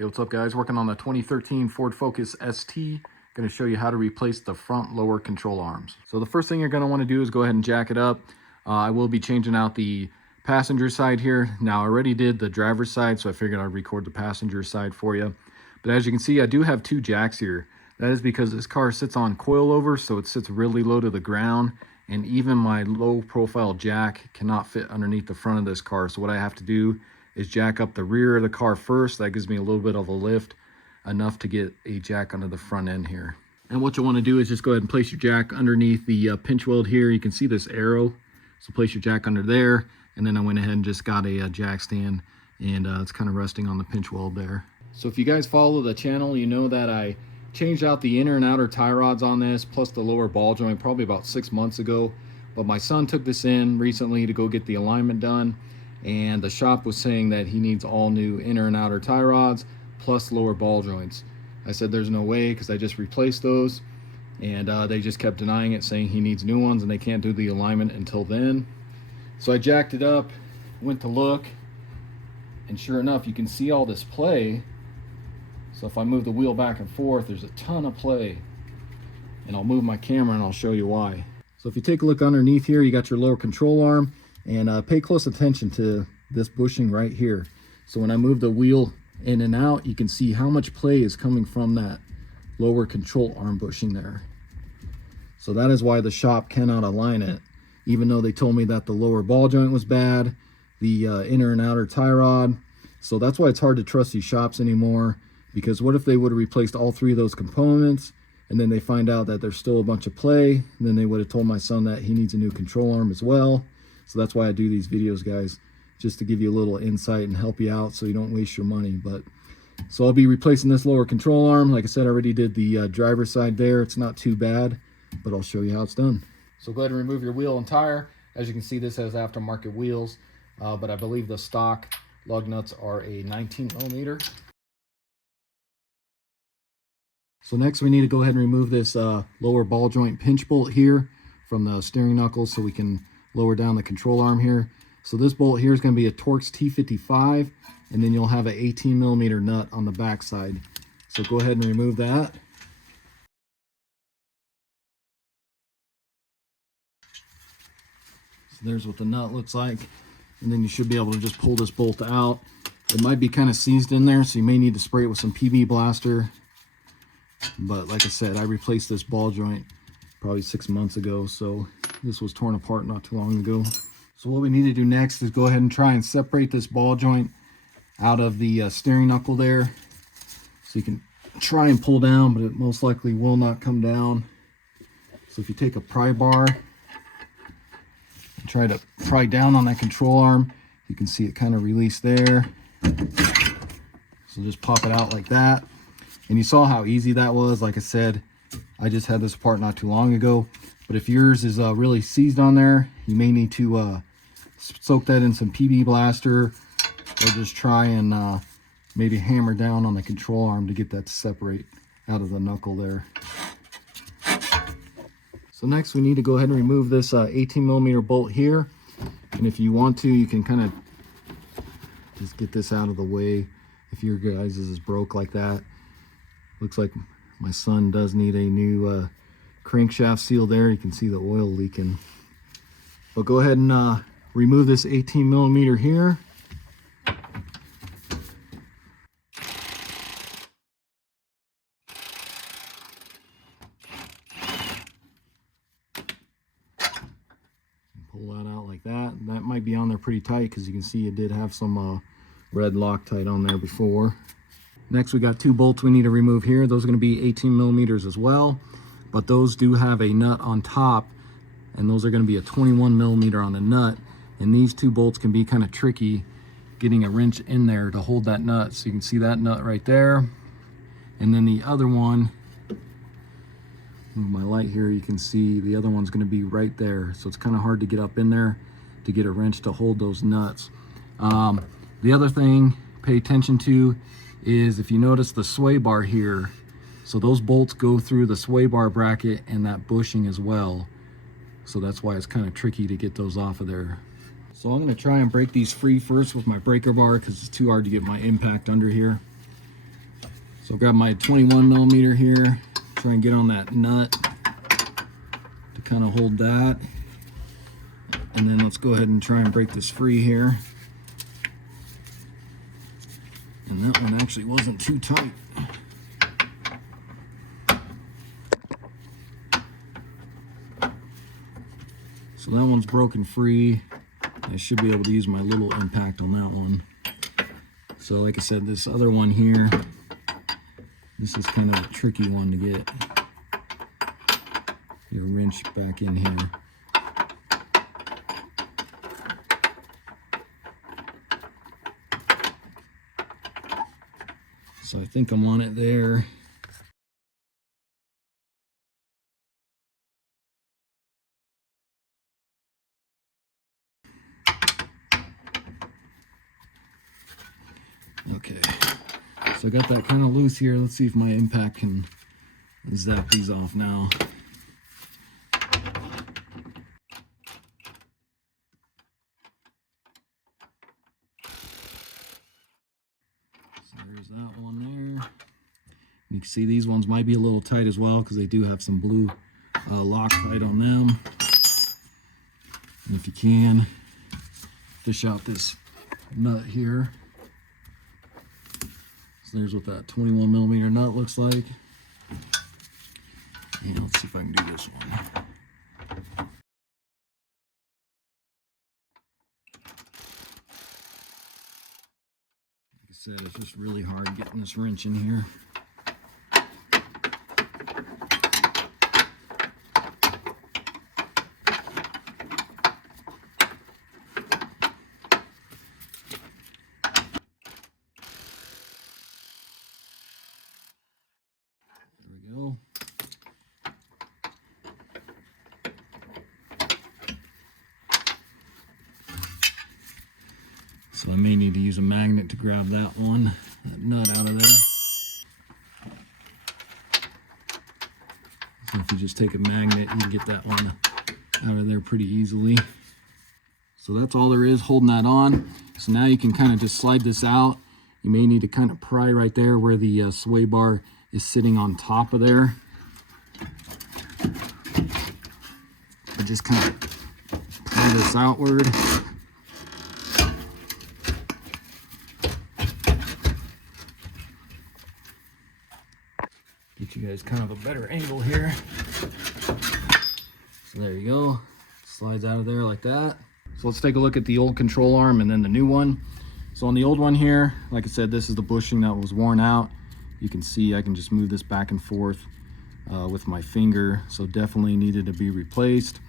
Hey, what's up guys? Working on the 2013 Ford Focus ST. Going to show you how to replace the front lower control arms. So the first thing you're going to want to do is go ahead and jack it up. I will be changing out the passenger side here. Now I already did the driver's side, so I figured I'd record the passenger side for you. But as you can see, I do have two jacks here. That is because this car sits on coilover, so it sits really low to the ground. And even my low profile jack cannot fit underneath the front of this car. So what I have to do is jack up the rear of the car first. That gives me a little bit of a lift, enough to get a jack under the front end here. And what you want to do is just go ahead and place your jack underneath the pinch weld here. You can see this arrow, so place your jack under there, and then I went ahead and just got a jack stand, and it's kind of resting on the pinch weld there. So if you guys follow the channel, you know that I changed out the inner and outer tie rods on this, plus the lower ball joint, probably about 6 months ago. But my son took this in recently to go get the alignment done, and the shop was saying that he needs all new inner and outer tie rods plus lower ball joints. I said there's no way, because I just replaced those, and they just kept denying it, saying he needs new ones and they can't do the alignment until then. So I jacked it up, went to look, and sure enough, you can see all this play. So if I move the wheel back and forth, there's a ton of play, and I'll move my camera and I'll show you why. So if you take a look underneath here, you got your lower control arm, and pay close attention to this bushing right here. So when I move the wheel in and out, you can see how much play is coming from that lower control arm bushing there. So that is why the shop cannot align it, even though they told me that the lower ball joint was bad, the inner and outer tie rod. So that's why it's hard to trust these shops anymore, because what if they would have replaced all three of those components, and then they find out that there's still a bunch of play, and then they would have told my son that he needs a new control arm as well. So that's why I do these videos, guys, just to give you a little insight and help you out so you don't waste your money. But so I'll be replacing this lower control arm. Like I said, I already did the driver's side there. It's not too bad, but I'll show you how it's done. So go ahead and remove your wheel and tire. As you can see, this has aftermarket wheels, but I believe the stock lug nuts are a 19 millimeter. So next we need to go ahead and remove this lower ball joint pinch bolt here from the steering knuckles so we can lower down the control arm here. So this bolt here is going to be a Torx T55, and then you'll have an 18 millimeter nut on the back side. So go ahead and remove that. So there's what the nut looks like, and then you should be able to just pull this bolt out. It might be kind of seized in there, so you may need to spray it with some PB Blaster. But like I said, I replaced this ball joint probably 6 months ago, so this was torn apart not too long ago. So what we need to do next is go ahead and try and separate this ball joint out of the steering knuckle there. So you can try and pull down, but it most likely will not come down. So if you take a pry bar and try to pry down on that control arm, you can see it kind of release there. So just pop it out like that. And you saw how easy that was. Like I said, I just had this apart not too long ago. But if yours is really seized on there, you may need to soak that in some PB Blaster, or just try and maybe hammer down on the control arm to get that to separate out of the knuckle there. So next we need to go ahead and remove this 18 millimeter bolt here. And if you want to, you can kind of just get this out of the way if your guys' is broke like that. Looks like my son does need a new crankshaft seal there. You can see the oil leaking. But go ahead and remove this 18 millimeter here. Pull that out like that. That might be on there pretty tight, because you can see it did have some red Loctite on there before. Next, we got two bolts we need to remove here. Those are going to be 18 millimeters as well, but those do have a nut on top, and those are going to be a 21 millimeter on the nut. And these two bolts can be kind of tricky getting a wrench in there to hold that nut. So you can see that nut right there. And then the other one, move my light here, you can see the other one's going to be right there. So it's kind of hard to get up in there to get a wrench to hold those nuts. The other thing, pay attention to, is if you notice the sway bar here, so those bolts go through the sway bar bracket and that bushing as well. So that's why it's kind of tricky to get those off of there. So I'm going to try and break these free first with my breaker bar, because it's too hard to get my impact under here. So I've got my 21 millimeter here, try and get on that nut to kind of hold that. And then let's go ahead and try and break this free here. And that one actually wasn't too tight. So that one's broken free. I should be able to use my little impact on that one. So like I said, this other one here, this is kind of a tricky one to get your wrench back in here. So I think I'm on it there. Okay, so I got that kind of loose here. Let's see if my impact can zap these off now. So there's that one there. You can see these ones might be a little tight as well because they do have some blue Loctite on them. And if you can, fish out this nut here. So there's what that 21 millimeter nut looks like. And let's see if I can do this one. Like I said, it's just really hard getting this wrench in here. Go. So I may need to use a magnet to grab that one, that nut out of there. So if you just take a magnet, you can get that one out of there pretty easily. So that's all there is holding that on. So now you can kind of just slide this out. You may need to kind of pry right there where the sway bar is sitting on top of there. But just kind of pry this outward. Get you guys kind of a better angle here. So there you go. Slides out of there like that. So let's take a look at the old control arm and then the new one. So on the old one here, like I said, this is the bushing that was worn out. You can see I can just move this back and forth with my finger, so definitely needed to be replaced.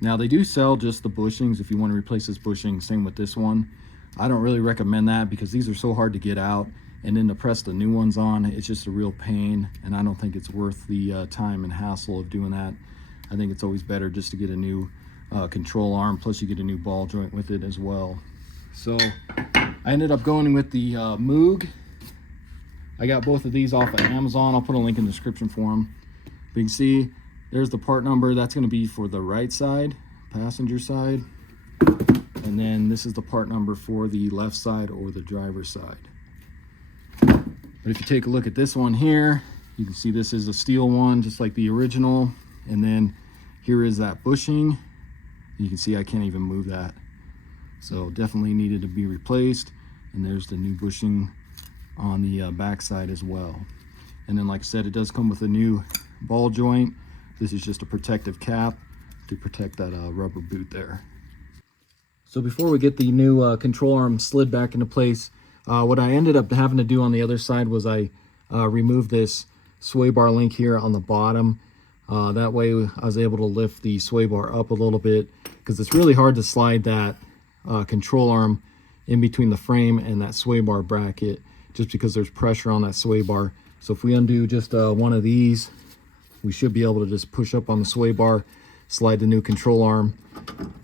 Now they do sell just the bushings if you want to replace this bushing. Same with this one. I don't really recommend that because these are so hard to get out, and then to press the new ones on, it's just a real pain, and I don't think it's worth the time and hassle of doing that. I think it's always better just to get a new control arm, plus you get a new ball joint with it as well. So I ended up going with the Moog. I got both of these off of Amazon. I'll put a link in the description for them. But you can see there's the part number. That's going to be for the right side, passenger side. And then this is the part number for the left side or the driver's side. But if you take a look at this one here, you can see this is a steel one, just like the original. And then here is that bushing. You can see I can't even move that. So definitely needed to be replaced. And there's the new bushing on the back side as well. And then like I said, it does come with a new ball joint. This is just a protective cap to protect that rubber boot there. So before we get the new control arm slid back into place, what I ended up having to do on the other side was I removed this sway bar link here on the bottom. That way I was able to lift the sway bar up a little bit, because it's really hard to slide that control arm in between the frame and that sway bar bracket, just because there's pressure on that sway bar. So if we undo just one of these, we should be able to just push up on the sway bar, slide the new control arm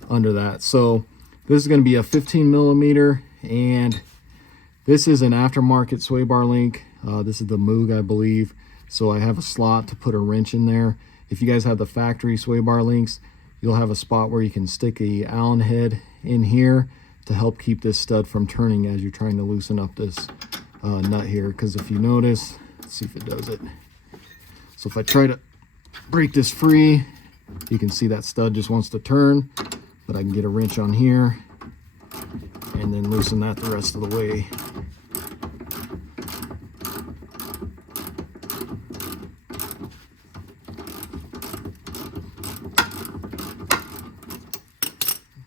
under that. So this is going to be a 15 millimeter, and this is an aftermarket sway bar link. This is the Moog, I believe. So I have a slot to put a wrench in there. If you guys have the factory sway bar links, you'll have a spot where you can stick a Allen head in here to help keep this stud from turning as you're trying to loosen up this nut here. Because if you notice, Let's see if it does it. So if I try to break this free, you can see that stud just wants to turn, but I can get a wrench on here and then loosen that the rest of the way.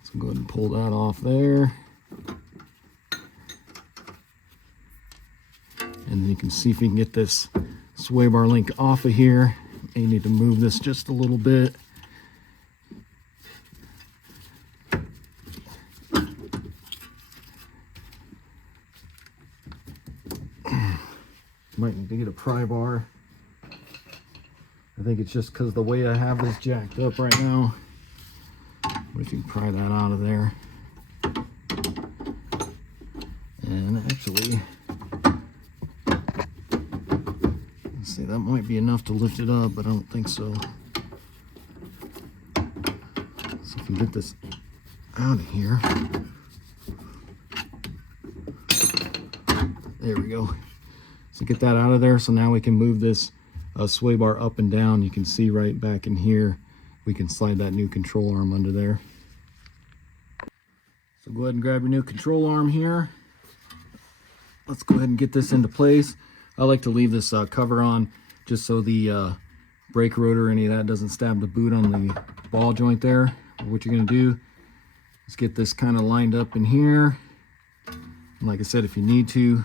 So go ahead and pull that off there. And then you can see if you can get this sway bar link off of here. You need to move this just a little bit. Might need to get a pry bar. I think it's just because the way I have this jacked up right now. What if you pry that out of there? And actually, let's see, that might be enough to lift it up, but I don't think so. So if you get this out of here. There we go. So get that out of there. So now we can move this sway bar up and down. You can see right back in here, we can slide that new control arm under there. So go ahead and grab your new control arm here. Let's go ahead and get this into place. I like to leave this cover on just so the brake rotor or any of that doesn't stab the boot on the ball joint there. What you're gonna do is get this kind of lined up in here. And like I said, if you need to,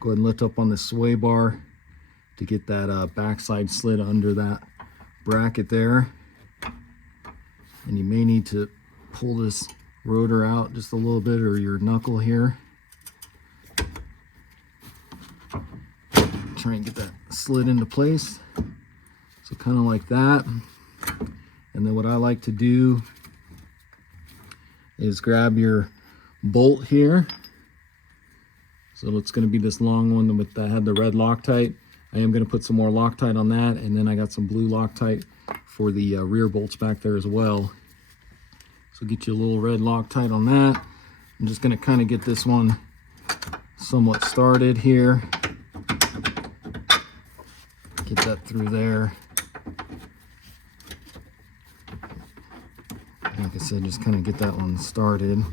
go ahead and lift up on the sway bar to get that backside slid under that bracket there. And you may need to pull this rotor out just a little bit, or your knuckle here. Try and get that slid into place. So kind of like that. And then what I like to do is grab your bolt here. So it's going to be this long one with that had the red Loctite. I am going to put some more Loctite on that, and then I got some blue Loctite for the rear bolts back there as well. So get you a little red Loctite on that. I'm just going to kind of get this one somewhat started here. Get that through there. Like I said, just kind of get that one started.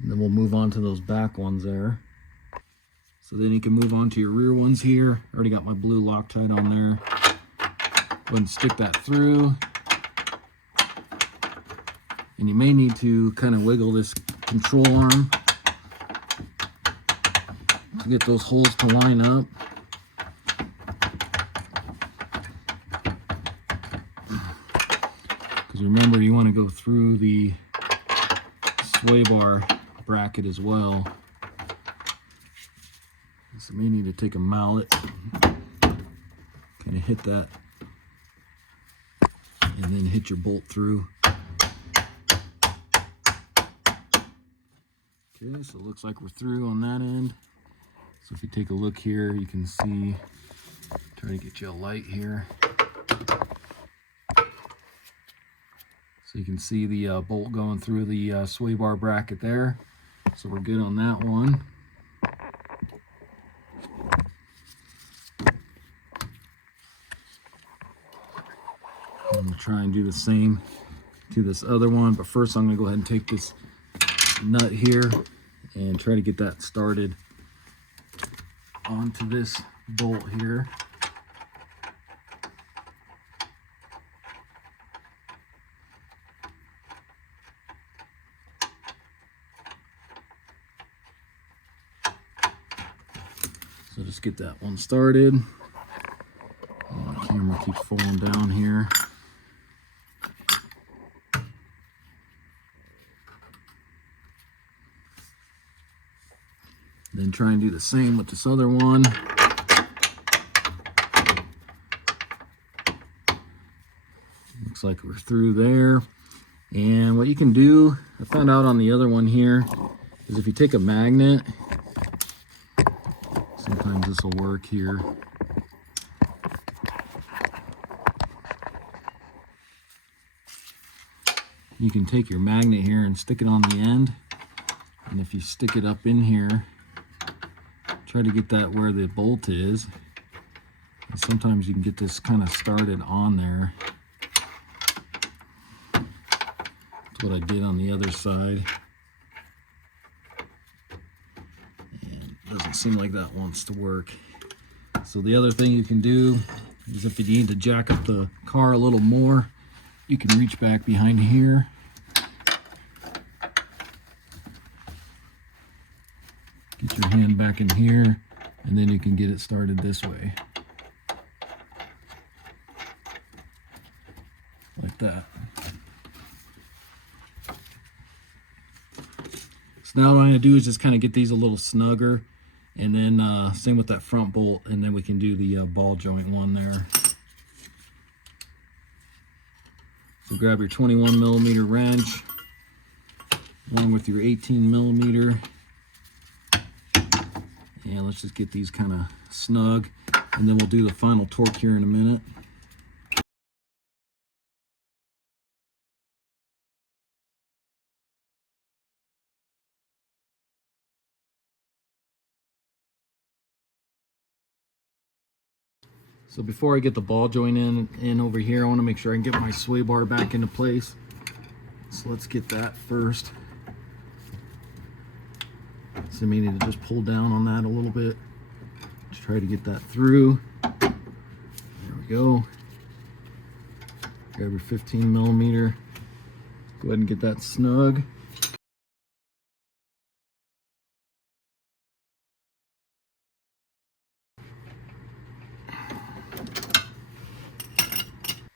And then we'll move on to those back ones there. So then you can move on to your rear ones here. Already got my blue Loctite on there. Go ahead and stick that through. And you may need to kind of wiggle this control arm to get those holes to line up. Because remember, you want to go through the sway bar bracket as well. So you may need to take a mallet, kind of hit that, and then hit your bolt through. Okay, so it looks like we're through on that end. So if you take a look here, you can see, try to get you a light here. So you can see the bolt going through the sway bar bracket there. So we're good on that one. And we'll try and do the same to this other one. But first I'm going to go ahead and take this nut here and try to get that started onto this bolt here. So just get that one started. Oh, the camera keeps falling down here. Then try and do the same with this other one. Looks like we're through there. And what you can do, I found out on the other one here, is if you take a magnet, sometimes this will work here. You can take your magnet here and stick it on the end And if you stick it up in here, try to get that where the bolt is. And sometimes you can get this kind of started on there. That's what I did on the other side. And it doesn't seem like that wants to work. So the other thing you can do is if you need to jack up the car a little more, you can reach back behind here. Get your hand back in here, and then you can get it started this way. Like that. So now what I'm going to do is just kind of get these a little snugger, and then same with that front bolt, and then we can do the ball joint one there. So grab your 21mm wrench along with your 18mm. And let's just get these kind of snug, and then we'll do the final torque here in a minute. So before I get the ball joint in over here, I want to make sure I can get my sway bar back into place. So let's get that first. So we need to just pull down on that a little bit. Just try to get that through. There we go. Grab your 15mm. Go ahead and get that snug.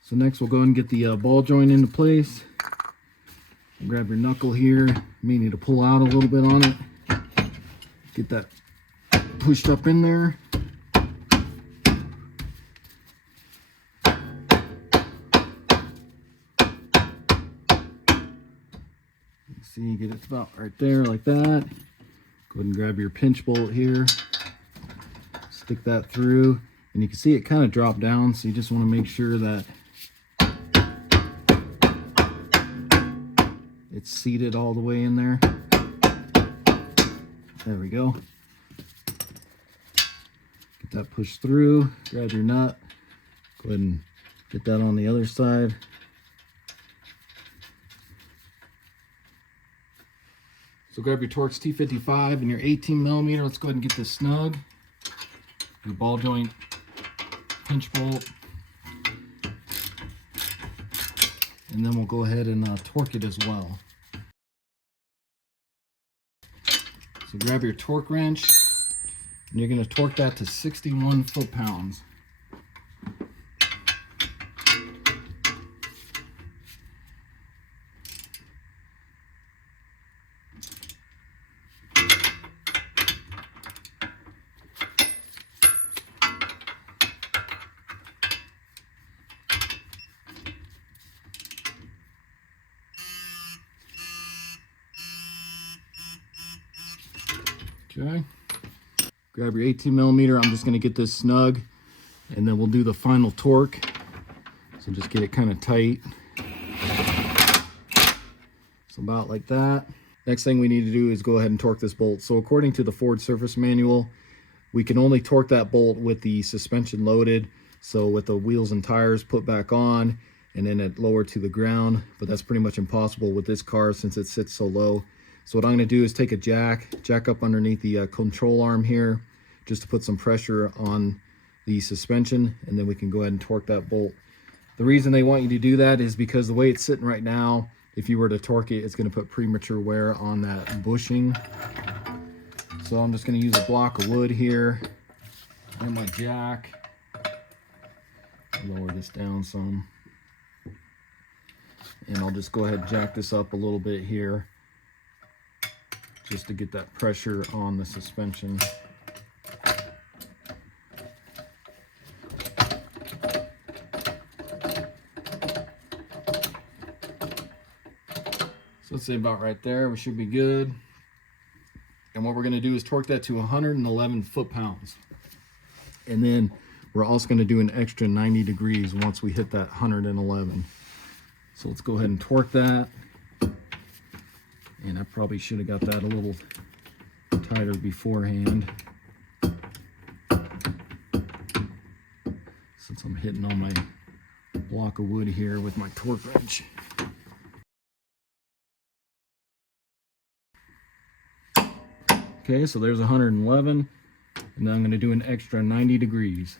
So next we'll go ahead and get the ball joint into place. Grab your knuckle here. You may need to pull out a little bit on it. Get that pushed up in there. See, get it about right there like that. Go ahead and grab your pinch bolt here. Stick that through. And you can see it kind of drop down, so you just want to make sure that it's seated all the way in there. There we go. Get that pushed through. Grab your nut. Go ahead and get that on the other side. So grab your Torx T55 and your 18mm. Let's go ahead and get this snug. Your ball joint pinch bolt. And then we'll go ahead and torque it as well. So grab your torque wrench, and you're going to torque that to 61 foot-pounds. Okay, grab your 18mm. I'm just going to get this snug, and then we'll do the final torque. So just get it kind of tight. So about like that. Next thing we need to do is go ahead and torque this bolt. So according to the Ford Surface Manual, we can only torque that bolt with the suspension loaded. So with the wheels and tires put back on, and then it lowered to the ground. But that's pretty much impossible with this car since it sits so low. So what I'm going to do is take a jack up underneath the control arm here, just to put some pressure on the suspension, and then we can go ahead and torque that bolt. The reason they want you to do that is because the way it's sitting right now, if you were to torque it, it's going to put premature wear on that bushing. So I'm just going to use a block of wood here and my jack. Lower this down some. And I'll just go ahead and jack this up a little bit here, just to get that pressure on the suspension. So let's say about right there, we should be good. And what we're gonna do is torque that to 111 foot-pounds. And then we're also gonna do an extra 90 degrees once we hit that 111. So let's go ahead and torque that. And I probably should have got that a little tighter beforehand, since I'm hitting on my block of wood here with my torque wrench. Okay, so there's 111, and then I'm going to do an extra 90 degrees.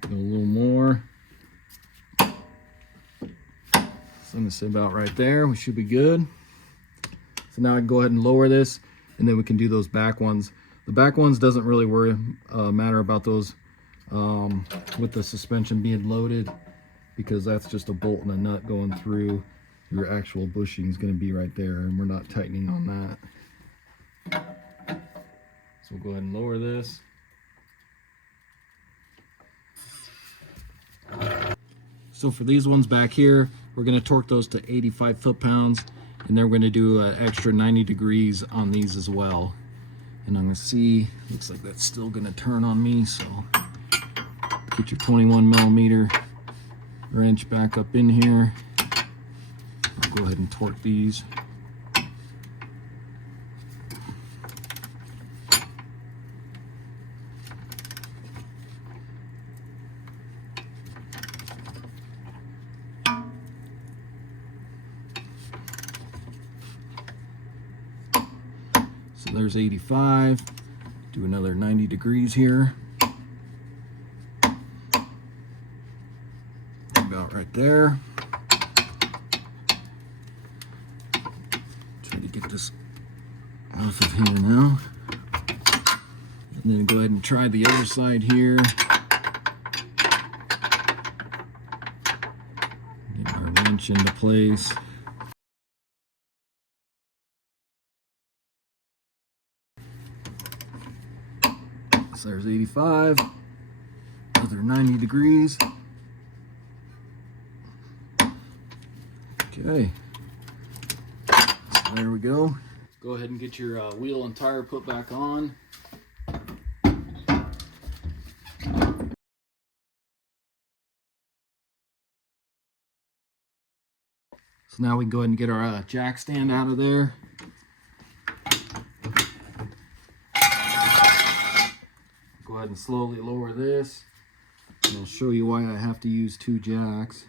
Go a little more. So I'm going to say about right there. We should be good. So now I can go ahead and lower this, and then we can do those back ones. The back ones doesn't really matter about those with the suspension being loaded, because that's just a bolt and a nut going through. Your actual bushing is going to be right there, and we're not tightening on that. So we'll go ahead and lower this. So for these ones back here, we're going to torque those to 85 foot-pounds, and then we're going to do an extra 90 degrees on these as well. And I'm going to see, looks like that's still going to turn on me, so get your 21 millimeter wrench back up in here. I'll go ahead and torque these. So there's 85. Do another 90 degrees here. About right there. Try to get this off of here now. And then go ahead and try the other side here. Get our wrench into place. So there's 85, another 90 degrees. Okay, so there we go. Go ahead and get your wheel and tire put back on. So now we can go ahead and get our jack stand out of there. Go ahead and slowly lower this, and I'll show you why I have to use two jacks.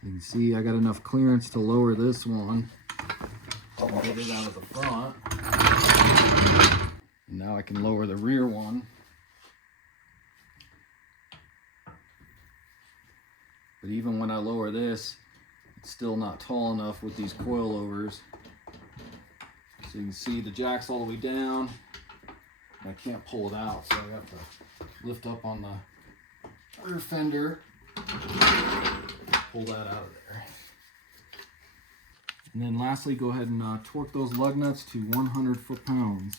So you can see I got enough clearance to lower this one and get it out of the front. And now I can lower the rear one. But even when I lower this, it's still not tall enough with these coilovers. So you can see the jack's all the way down, and I can't pull it out, so I have to lift up on the rear fender, pull that out of there. And then lastly, go ahead and torque those lug nuts to 100 foot-pounds.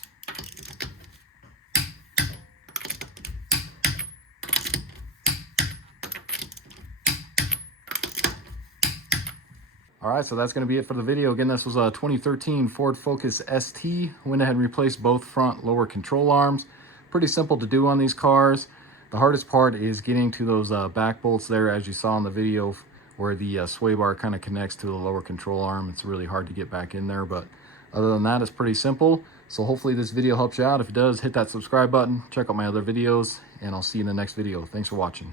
All right, so that's going to be it for the video. Again, this was a 2013 Ford Focus ST. Went ahead and replaced both front lower control arms. Pretty simple to do on these cars. The hardest part is getting to those back bolts there, as you saw in the video, where the sway bar kind of connects to the lower control arm. It's really hard to get back in there, but other than that, it's pretty simple. So hopefully this video helps you out. If it does, hit that subscribe button, check out my other videos, and I'll see you in the next video. Thanks for watching.